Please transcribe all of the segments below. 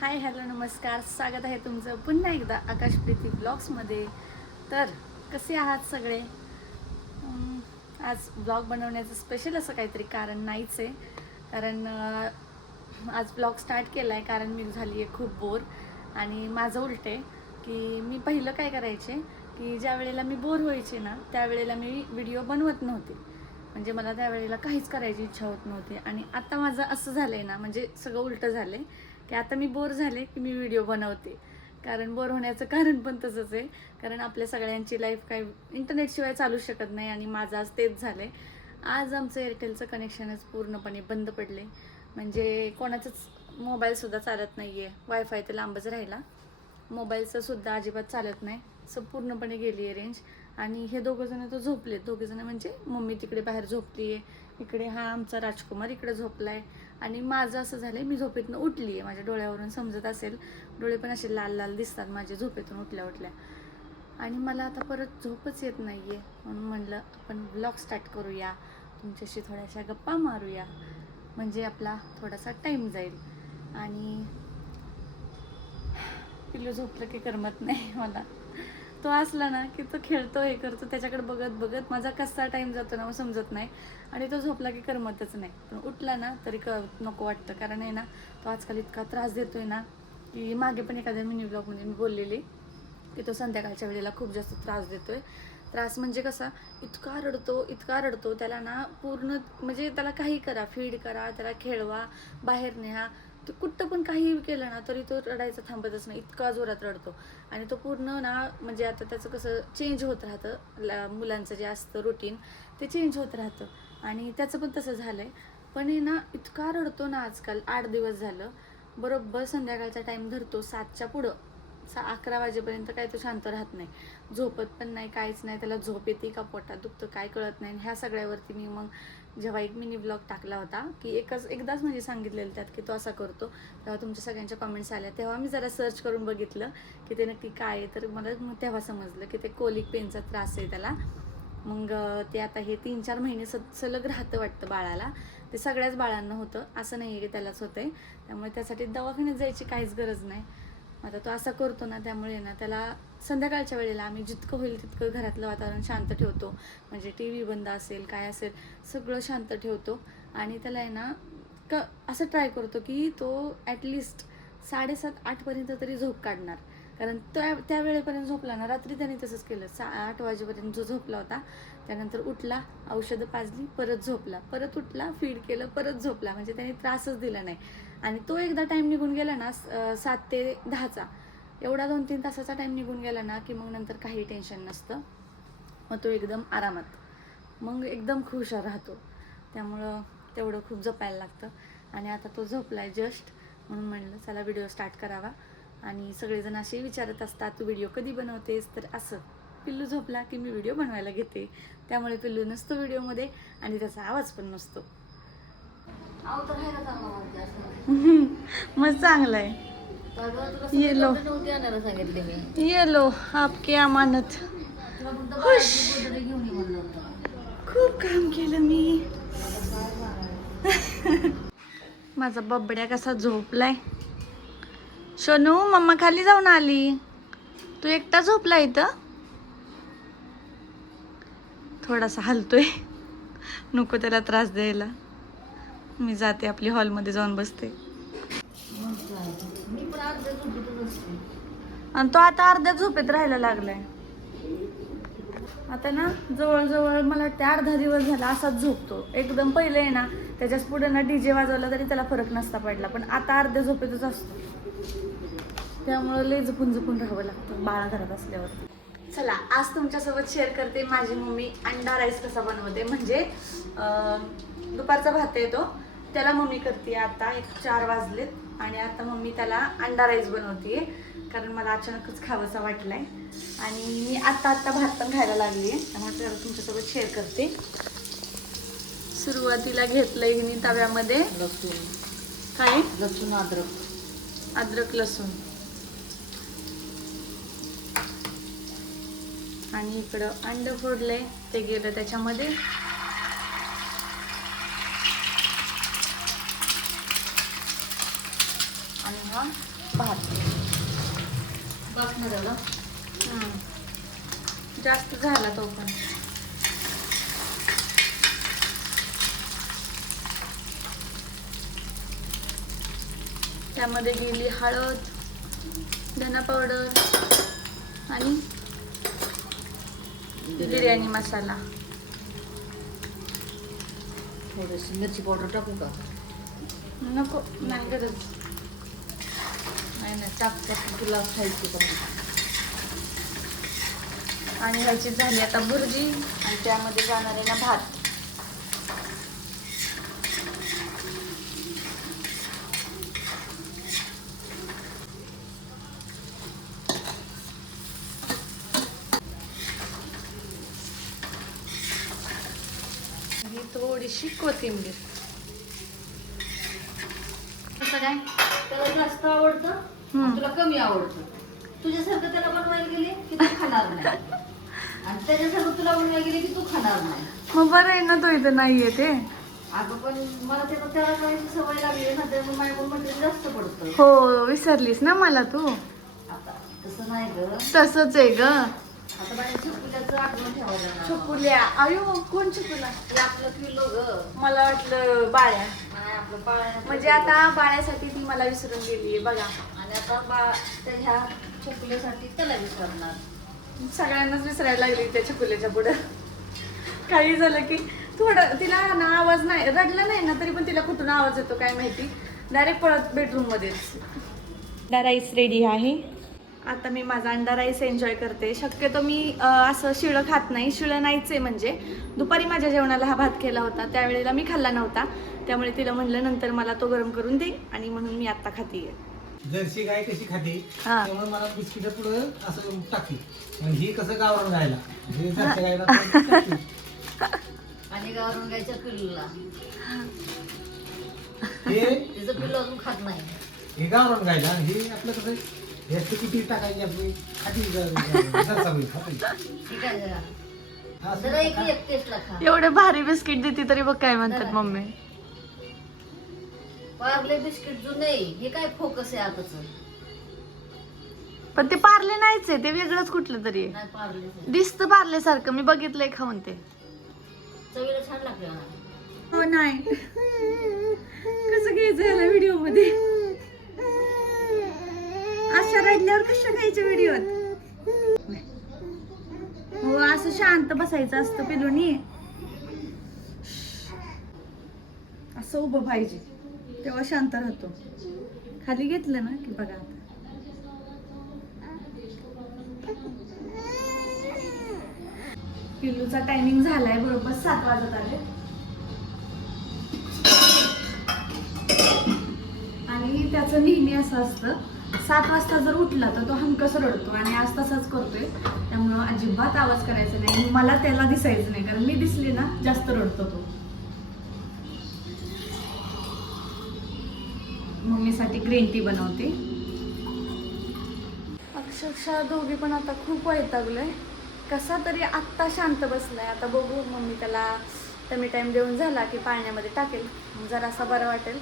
Hi hello नमस्कार, स्वागत आहे तुमचं पुन्हा एकदा आकाशप्रीती ब्लॉग्समध्ये. तर कसे आहात सगळे? आज ब्लॉग बनवण्याचं स्पेशल असं काहीतरी कारण नाहीच आहे. कारण आज ब्लॉग स्टार्ट केला आहे कारण मी झाली आहे खूप बोर. आणि माझं उलट आहे की मी पहिलं काय करायचे की ज्या वेळेला मी बोर व्हायचे ना त्यावेळेला मी व्हिडिओ बनवत नव्हते. म्हणजे मला त्यावेळेला काहीच करायची इच्छा होत नव्हती. आणि आता माझं असं झालं आहे ना, म्हणजे सगळं उलटं झालं आहे की आता मी बोर झाले की मी व्हिडिओ बनवते. कारण बोर होण्याचं कारण पण तसंच आहे. कारण आपल्या सगळ्यांची लाईफ काही इंटरनेटशिवाय चालू शकत नाही आणि माझं आज तेच झालं आहे. आज आमचं एअरटेलचं कनेक्शनच पूर्णपणे बंद पडले. म्हणजे कोणाचंच मोबाईलसुद्धा चालत नाही आहे. वायफाय तर लांबच राहिला, मोबाईलचं सुद्धा अजिबात चालत नाही. पूर्णपणे गेली आहे रेंज. आणि हे दोघंजणं तर झोपलेत. दोघेजणं म्हणजे मम्मी तिकडे बाहेर झोपली आहे, इकडे हा आमचा राजकुमार इकडे झोपला आहे. आणि माझं असं झालं आहे, मी झोपेतून उठली आहे. माझ्या डोळ्यावरून समजत असेल, डोळे पण असे लाल लाल दिसतात माझे झोपेतून उठल्या उठल्या. आणि मला आता परत झोपच येत नाही आहे. म्हणून म्हणलं आपण ब्लॉग स्टार्ट करूया, तुमच्याशी थोड्याशा गप्पा मारूया, म्हणजे आपला थोडासा टाईम जाईल. आणि पिल्लू झोपलं की करमत नाही मला. तो असला ना की तो खेळतो, हे करतो, त्याच्याकडे बघत बघत माझा कसा टाईम जातो ना मग समजत नाही. आणि तो झोपला की करमतच नाही. पण उठला ना तरी नको वाटतं. कारण आहे ना, तो आजकाल इतका त्रास देतोय ना की मागे पण एखाद्या मिनी ब्लॉगमध्ये मी बोललेली की तो संध्याकाळच्या वेळेला खूप जास्त त्रास देतोय. त्रास म्हणजे कसा, इतका रडतो त्याला ना पूर्ण, म्हणजे त्याला काही करा, फीड करा, त्याला खेळवा, बाहेर न्या, तो कुठं पण काही केलं ना तरी तो रडायचं थांबतच नाही, इतका जोरात रडतो. आणि तो पूर्ण ना, म्हणजे आता त्याचं कसं चेंज होत राहतं, मुलांचं जे असतं रुटीन ते चेंज होत राहतं. आणि त्याचं पण तसं झालं आहे. पण आहे ना, इतका रडतो ना आजकाल. 8 दिवस झालं बरोबर संध्याकाळचा टाईम धरतो 7च्या पुढं, 11 वाजेपर्यंत काय तो शांत राहत नाही. झोपत पण नाही, काहीच नाही. त्याला झोप येते का पोटात दुखतं काय कळत नाही. ह्या सगळ्यावरती मी मग जेव्हा एक मिनी ब्लॉग टाकला होता की एकदाच म्हणजे सांगितलेलं त्यात की तो असा करतो, तेव्हा तुमच्या सगळ्यांच्या कमेंट्स आल्या. तेव्हा मी जरा सर्च करून बघितलं की ते नक्की काय आहे. तर मला मग तेव्हा समजलं की ते कोलिक पेनचा त्रास आहे त्याला. मग ते आता हे 3-4 महिने सलग राहतं वाटतं बाळाला. ते सगळ्याच बाळांना होतं, असं नाही आहे की त्यालाच होतं आहे. त्यामुळे त्यासाठी दवाखान्यात जायची काहीच गरज नाही. आता तो असा करतो ना, त्यामुळे ना त्याला संध्याकाळच्या वेळेला आम्ही जितकं होईल तितकं घरातलं वातावरण शांत ठेवतो. म्हणजे टी व्ही बंद असेल काय असेल सगळं शांत ठेवतो. आणि त्याला आहे ना असं ट्राय करतो की तो ॲटलिस्ट 7:30-8पर्यंत तरी झोप काढणार. कारण त्या वेळेपर्यंत झोपला ना, रात्री त्याने तसंच केलं. 8 वाजेपर्यंत जो झोपला होता, त्यानंतर उठला, औषधं पाजली, परत झोपला, परत उठला, फीड केलं, परत झोपला. म्हणजे त्याने त्रासच दिला नाही. आणि तो एकदा टाईम निघून गेला ना, 7 ते 10चा एवढा 2-3 तासाचा टाईम निघून गेला ना की मग नंतर काही टेन्शन नसतं. मग तो एकदम आरामात, मग एकदम खुश राहतो. त्यामुळं तेवढं खूप जपायला लागतं. आणि आता तो झोपला आहे जस्ट, म्हणून म्हणलं चला व्हिडिओ स्टार्ट करावा. आणि सगळेजण असे विचारत असतात, तू व्हिडिओ कधी बनवतेस? तर असं पिल्लू झोपला की मी व्हिडिओ बनवायला घेते. त्यामुळे पिल्लू नसतो व्हिडिओमध्ये आणि त्याचा आवाज पण नसतो. मग चांगलं आहे. येलो येलो आपकी अमानत. खुश. खूप काम केलं मी. माझा बबड्या कसा झोपलाय. सोनू, मम्मा खाली जाऊन आली, तू एकटा झोपला इथं. थोडासा हलतोय, नको त्याला त्रास द्यायला. मी जाते आपली हॉलमध्ये जाऊन बसते. आणि तो आता अर्ध्या झोपेत राहायला लागलाय. आता ना जवळजवळ मला वाटते 8-10 दिवस झाला असाच झोपतो. एकदम पहिले आहे ना, त्याच्याच पुढे ना DJ वाजवला तरी त्याला फरक नसता पडला. पण आता अर्ध्या झोपेतच असतो. त्यामुळं लय जपून राहावं लागतं बाळा घरात असल्यावर. चला, आज तुमच्यासोबत शेअर करते माझी मम्मी अंडा राईस कसा बनवते. म्हणजे दुपारचा भात येतो त्याला मम्मी करते. आता 4 वाजलेत आणि आता मम्मी त्याला अंडा राईस बनवते. कारण मला अचानकच खावंसा वाटलाय आणि मी आत्ता भात पण खायला लागली आहे. त्यामुळे त्याला तुमच्यासोबत शेअर करते. सुरुवातीला घेतलंय हिने तव्यामध्ये लसूण. काय? लसूण, अद्रक लसूण. आणि इकडं अंड फोडलंय, ते गेलं त्याच्यामध्ये. आणि हा भात. बस ना झालं. जास्त झाला तो पण. त्यामध्ये गेली हळद, धना पावडर आणि बिर्याणी मसाला. थोडीशी मिरची पावडर टाकू का? नको, नाही गरज. नाही नाही टाकतात तुला खायची का? आणि ह्याची झाली आता भुर्जी आणि त्यामध्ये जाणार आहे ना भात. आणि थोडीशी कोथिंबीर. कसं काय? त्याला जास्त आवडतं आणि तुला कमी आवडतं. तुझ्यासारखं त्याला बनवायला गेले की तू खाणार नाही आणि त्याच्यासारखं तुला बनवायला गेले की तू खाणार नाही. मग बरं आहे ना, तो इथं नाहीये ते. अगं पण मला त्याला करायची सवय लागली ना, त्यामुळे माझ्याकडून म्हटलं जास्त पडतं. हो, विसरलीस ना मला तू. आता तसं नाही ग. तसंच आहे ग. आता माझ्या छकुल्याचं आठवण ठेवायला ना. छकुल्या? अयो, कोण छकुला? हे आपलं किलो ग. मला वाटलं बाळ्या. नाही आपलं पाळण्यात. म्हणजे आता बाळ्यासाठी ती मला विसरून गेली बघा. आणि आता ह्या छकुल्यासाठी त्याला विसरणार. सगळ्यांनाच विसरायला लागली त्या छकुल्याच्या पुढं. काही झालं की थोडं तिला ना आवाज नाही, रडलं नाही ना तरी पण तिला कुठून आवाज येतो काय माहिती. डायरेक्ट पळत बेडरूम मध्येच. अंडा राईस रेडी आहे. आता मी माझा अंडा राईस एन्जॉय करते. शक्यतो मी असं शिळं खात नाही, शिळं नाहीच आहे. म्हणजे दुपारी माझ्या जेवणाला हा भात केला होता, त्यावेळेला मी खाल्ला नव्हता. त्यामुळे तिला म्हणलं नंतर मला तो गरम करून दे, आणि म्हणून मी आत्ता खाते. जर्सी गाय कशी खाते हा. त्यामुळे मला बिस्किट पुढे असं टाकते. आणि ही कसं गावरून गायला हे जर्सी गायला टाकते. आणि गावरून गायच्या पिल्लूला हे तिचं पिल्लू अजून खात नाही. हे गावरून गायला हे आपलं कसं हे किती टाकायची आपली खाती जरसा होईल खाती. ठीक आहे जरा. असं जरा एक टेस्टला खा. एवढे भारी बिस्किट देते तरी बघ काय म्हणतात मम्मी. पार्ले बिस्किट जुने, हे काय फोकस आहे आताच. पण ते पार्ले नाहीच आहे, ते वेगळंच कुठलं तरी आहे. नाही पार्ले दिसतं पार्ले सारखं, मी बघितलंय खाऊन ते. चवीला छान लागते ना. हो नाही, कसं घ्यायचं याला व्हिडिओ मध्ये? अशा रडल्यावर कसं घ्यायचं व्हिडिओत? हो, असं शांत बसायचं असतं पिलूनी. असं उभं पाहिजे, तेव्हा शांत राहतो. खाली घेतलं ना की बघा आता. पिल्लूचा टायमिंग झालाय, बरोबर 7 वाजत आले. आणि त्याचं नेहमी असं असतं, 7 वाजता जर उठला तर तो हमकस रडतो, आणि आज तसाच करतोय. त्यामुळं अजिबात आवाज करायचा नाही. मला त्याला दिसायचं नाही, कारण मी दिसले ना जास्त रडतो तो. मम्मीसाठी ग्रीन टी बनवते. अक्षरशः दोघी पण आता खूप वैतागलोय. कसा तरी आत्ता शांत बसलाय. आता बघू, मम्मी त्याला कमी टाइम देऊन झाला की पाळण्यामध्ये टाकेल, जरासा बरं वाटेल.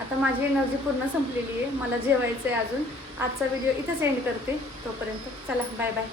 आता माझी एनर्जी पूर्ण संपलेली आहे, मला जेवायचं आहे अजून. आजचा व्हिडिओ इथेच एंड करते. तोपर्यंत चला, बाय बाय.